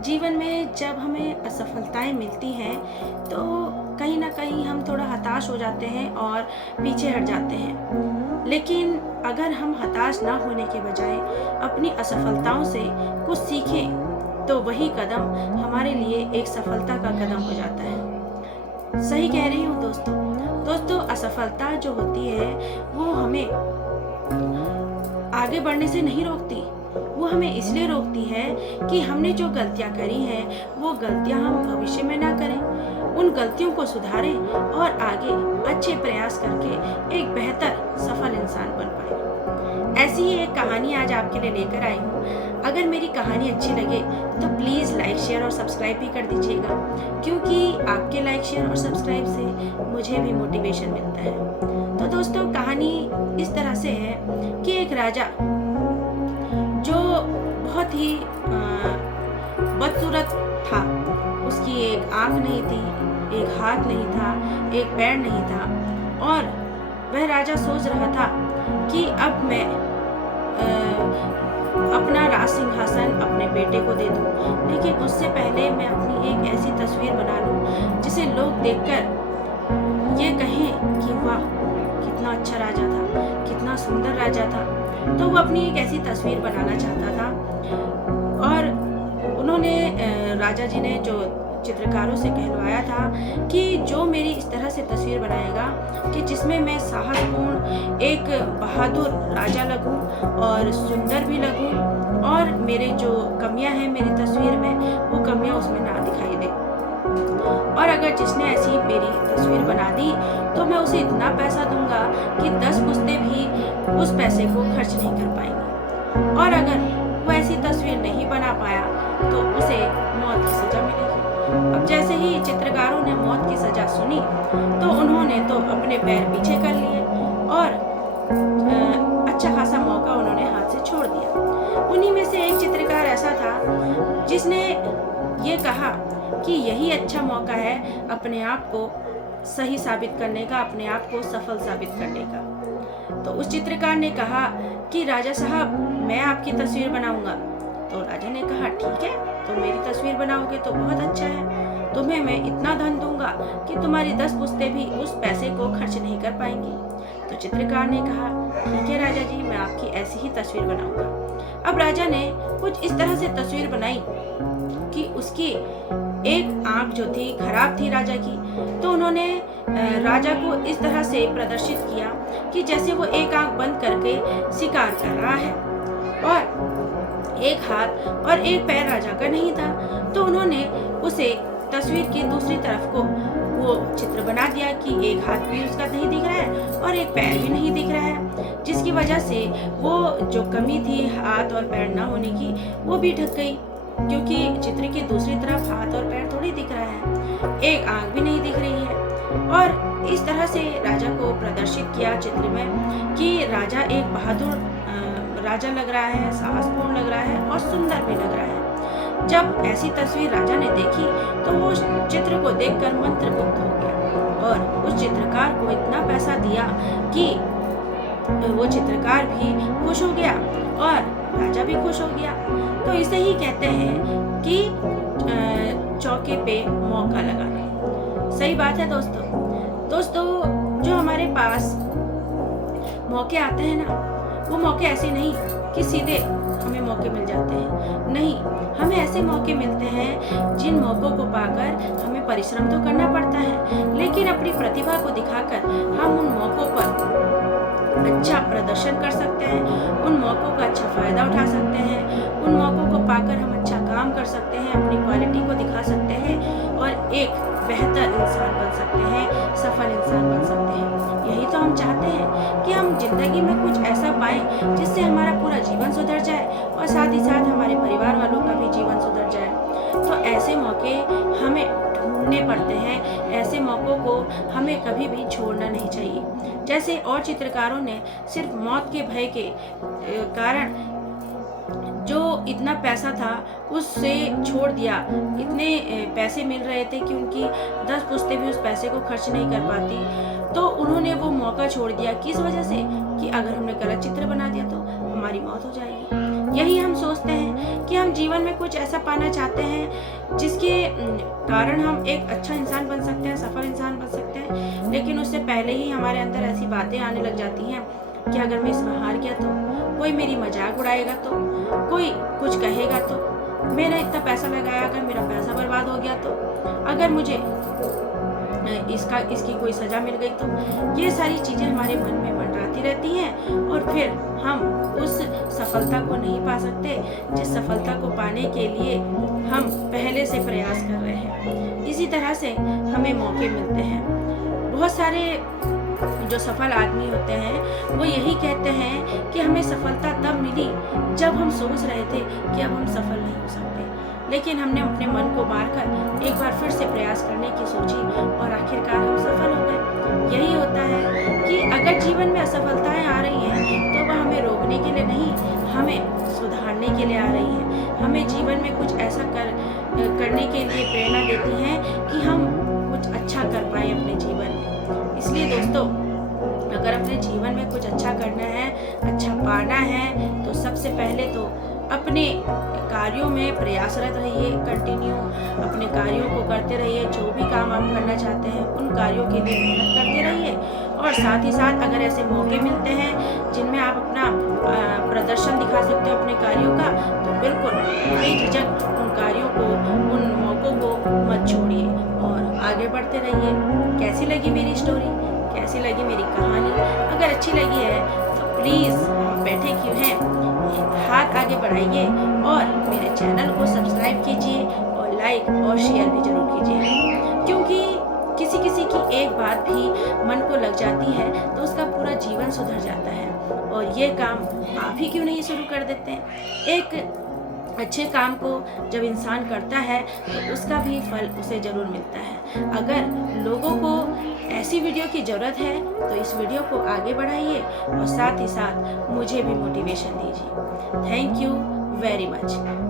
जीवन में जब हमें असफलताएं मिलती हैं तो कहीं ना कहीं हम थोड़ा हताश हो जाते हैं और पीछे हट जाते हैं। लेकिन अगर हम हताश ना होने के बजाय अपनी असफलताओं से कुछ सीखें तो वही कदम हमारे लिए एक सफलता का कदम हो जाता है। सही कह रही हूँ दोस्तों। दोस्तों, असफलता जो होती है वो हमें आगे बढ़ने से नहीं रोकती। वो हमें इसलिए रोकती है कि हमने जो गलतियां करी हैं वो गलतियां हम भविष्य में ना करें, उन गलतियों को सुधारें और आगे अच्छे प्रयास करके एक बेहतर सफल इंसान बन पाए। ऐसी ही एक कहानी आज आपके लिए लेकर आई हूँ। अगर मेरी कहानी अच्छी लगे तो प्लीज़ लाइक, शेयर और सब्सक्राइब भी कर दीजिएगा, क्योंकि आपके लाइक, शेयर और सब्सक्राइब से मुझे भी मोटिवेशन मिलता है। तो दोस्तों, कहानी इस तरह से है कि एक राजा जो बहुत ही बदसूरत था। उसकी एक आंख नहीं थी, एक हाथ नहीं था, एक पैर नहीं था, और वह राजा सोच रहा था कि अब मैं अपना राज सिंहासन अपने बेटे को दे दूं, लेकिन उससे पहले मैं अपनी एक ऐसी तस्वीर बना लूं जिसे लोग देखकर ये कहें कि वाह, कितना अच्छा राजा था, कितना सुंदर राजा था। तो वो अपनी एक ऐसी तस्वीर बनाना चाहता था, और उन्होंने राजा जी ने जो चित्रकारों से कहलवाया था कि जो मेरी इस तरह से तस्वीर बनाएगा कि जिसमें मैं साहसपूर्ण एक बहादुर राजा लगूं और सुंदर भी लगूं, और मेरे जो कमियां हैं मेरी तस्वीर में वो कमियां उसमें ना दिखाई दे। और अगर जिसने ऐसी मेरी तस्वीर बना दी तो मैं उसे इतना पैसा दूंगा कि 10 पुश्ते भी उस पैसे को खर्च नहीं कर पाएंगे, और अगर वो ऐसी तस्वीर नहीं बना पाया तो उसे मौत की सजा मिलेगी। अब जैसे ही चित्रकारों ने मौत की सजा सुनी तो उन्होंने तो अपने पैर पीछे कर लिए और अच्छा खासा मौका उन्होंने हाथ से छोड़ दिया। उन्हीं में से एक चित्रकार ऐसा था जिसने ये कहा कि यही अच्छा मौका है अपने आप को सही साबित करने का, अपने आप को सफल साबित करने का। तो उस चित्रकार ने कहा कि राजा साहब, मैं आपकी तस्वीर बनाऊंगा। तो राजा ने कहा, ठीक है, तो मेरी तस्वीर बनाओगे तो बहुत अच्छा है, तुम्हें मैं इतना धन दूंगा कि तुम्हारी 10 पुश्ते भी उस पैसे को खर्च नहीं कर पाएंगी। तो चित्रकार ने कहा, ठीक है राजा जी, मैं आपकी ऐसी ही तस्वीर बनाऊंगा। अब राजा ने कुछ इस तरह से तस्वीर बनाई कि उसकी एक आंख जो थी खराब थी राजा की, तो उन्होंने राजा को इस तरह से प्रदर्शित किया कि जैसे वो एक आंख बंद करके शिकार कर रहा है, और एक हाथ और एक पैर राजा का नहीं था। तो उन्होंने उसे तस्वीर की दूसरी तरफ को वो चित्र बना दिया कि एक हाथ भी उसका नहीं दिख रहा है और एक पैर भी नहीं दिख रहा है, जिसकी वजह से वो जो कमी थी हाथ और पैर ना होने की वो भी ढक गई, क्योंकि चित्र की दूसरी तरफ हाथ और पैर थोड़ी दिख रहा है, एक आंख भी नहीं दिख रही है। और इस तरह से राजा को प्रदर्शित किया चित्र में कि राजा एक बहादुर राजा लग रहा है, साहसपूर्ण लग रहा है और सुंदर भी लग रहा है। जब ऐसी तस्वीर राजा ने देखी तो वो उस चित्र को देखकर मंत्रमुग्ध हो गया और उस चित्रकार को इतना पैसा दिया कि वो चित्रकार भी खुश हो गया और राजा भी खुश हो गया। तो इसे ही कहते हैं कि चौके पे मौका लगाना। सही बात है दोस्तों, जो हमारे पास मौके आते हैं ना, वो मौके ऐसे नहीं कि सीधे हमें मौके मिल जाते हैं। नहीं, हमें ऐसे मौके मिलते हैं जिन मौकों को पाकर हमें परिश्रम तो करना पड़ता है, लेकिन अपनी प्रतिभा को दिखाकर हम उन मौकों पर अच्छा प्रदर्शन कर सकते हैं, उन मौकों का अच्छा फायदा उठा सकते हैं, उन मौकों को पाकर हम अच्छा काम कर सकते हैं, अपनी क्वालिटी को दिखा सकते हैं और एक बेहतर इंसान बन सकते हैं, सफल इंसान बन सकते हैं। यही तो हम चाहते हैं कि हम जिंदगी में कुछ ऐसा पाएं जिससे हमारा पूरा जीवन सुधर जाए और साथ ही साथ हमारे परिवार वालों का भी जीवन सुधर जाए। तो ऐसे मौके हमें ढूंढने पड़ते हैं, ऐसे मौकों को हमें कभी भी छोड़ना नहीं चाहिए। जैसे और चित्रकारों ने सिर्फ मौत के भय के कारण जो इतना पैसा था उससे छोड़ दिया। इतने पैसे मिल रहे थे कि उनकी 10 पुश्तें भी उस पैसे को खर्च नहीं कर पाती, तो उन्होंने वो मौका छोड़ दिया। किस वजह से? कि अगर हमने गलत चित्र बना दिया तो हमारी मौत हो जाएगी। यही हम सोचते हैं कि हम जीवन में कुछ ऐसा पाना चाहते हैं जिसके कारण हम एक अच्छा इंसान बन सकते हैं, सफल इंसान बन सकते हैं। लेकिन उससे पहले ही हमारे अंदर ऐसी बातें आने लग जाती हैं कि अगर मैं इसमें हार गया तो, कोई मेरी मजाक उड़ाएगा तो, कोई कुछ कहेगा तो, मैंने इतना पैसा लगाया अगर मेरा पैसा बर्बाद हो गया तो, अगर मुझे इसकी कोई सज़ा मिल गई तो। ये सारी चीज़ें हमारे मन में मंडराती रहती हैं और फिर हम उस सफलता को नहीं पा सकते जिस सफलता को पाने के लिए हम पहले से प्रयास कर रहे हैं। इसी तरह से हमें मौके मिलते हैं। बहुत सारे जो सफल आदमी होते हैं वो यही कहते हैं कि हमें सफलता तब मिली जब हम सोच रहे थे कि अब हम सफल नहीं हो सकते, लेकिन हमने अपने मन को मारकर एक बार फिर से प्रयास करने की सोची और आखिरकार हम सफल हो गए। यही होता है कि अगर जीवन में असफलताएं आ रही हैं तो वह हमें रोकने के लिए नहीं, हमें सुधारने के लिए आ रही हैं। हमें जीवन में कुछ ऐसा करने के लिए प्रेरणा देती हैं कि हम कुछ अच्छा कर पाए अपने जीवन में। इसलिए दोस्तों, अगर अपने जीवन में कुछ अच्छा करना है, अच्छा पाना है, तो सबसे पहले तो अपने कार्यों में प्रयासरत रहिए, कंटिन्यू अपने कार्यों को करते रहिए। जो भी काम आप करना चाहते हैं उन कार्यों के लिए मेहनत करते रहिए और साथ ही साथ अगर ऐसे मौके मिलते हैं जिनमें आप अपना प्रदर्शन दिखा सकते हो अपने कार्यों का, तो बिल्कुल बेझिझक उन कार्यों को, उन मौक़ों को मत छोड़िए और आगे बढ़ते रहिए। कैसी लगी मेरी स्टोरी, कैसी लगी मेरी कहानी? अगर अच्छी लगी है तो प्लीज़ बैठे क्यों हैं, हाथ आगे बढ़ाइए और मेरे चैनल को सब्सक्राइब कीजिए और लाइक और शेयर भी जरूर कीजिए, क्योंकि किसी किसी की एक बात भी मन को लग जाती है तो उसका पूरा जीवन सुधर जाता है। और ये काम आप ही क्यों नहीं शुरू कर देते हैं? एक अच्छे काम को जब इंसान करता है तो उसका भी फल उसे ज़रूर मिलता है। अगर लोगों को ऐसी वीडियो की ज़रूरत है तो इस वीडियो को आगे बढ़ाइए और साथ ही साथ मुझे भी मोटिवेशन दीजिए। Thank you very much.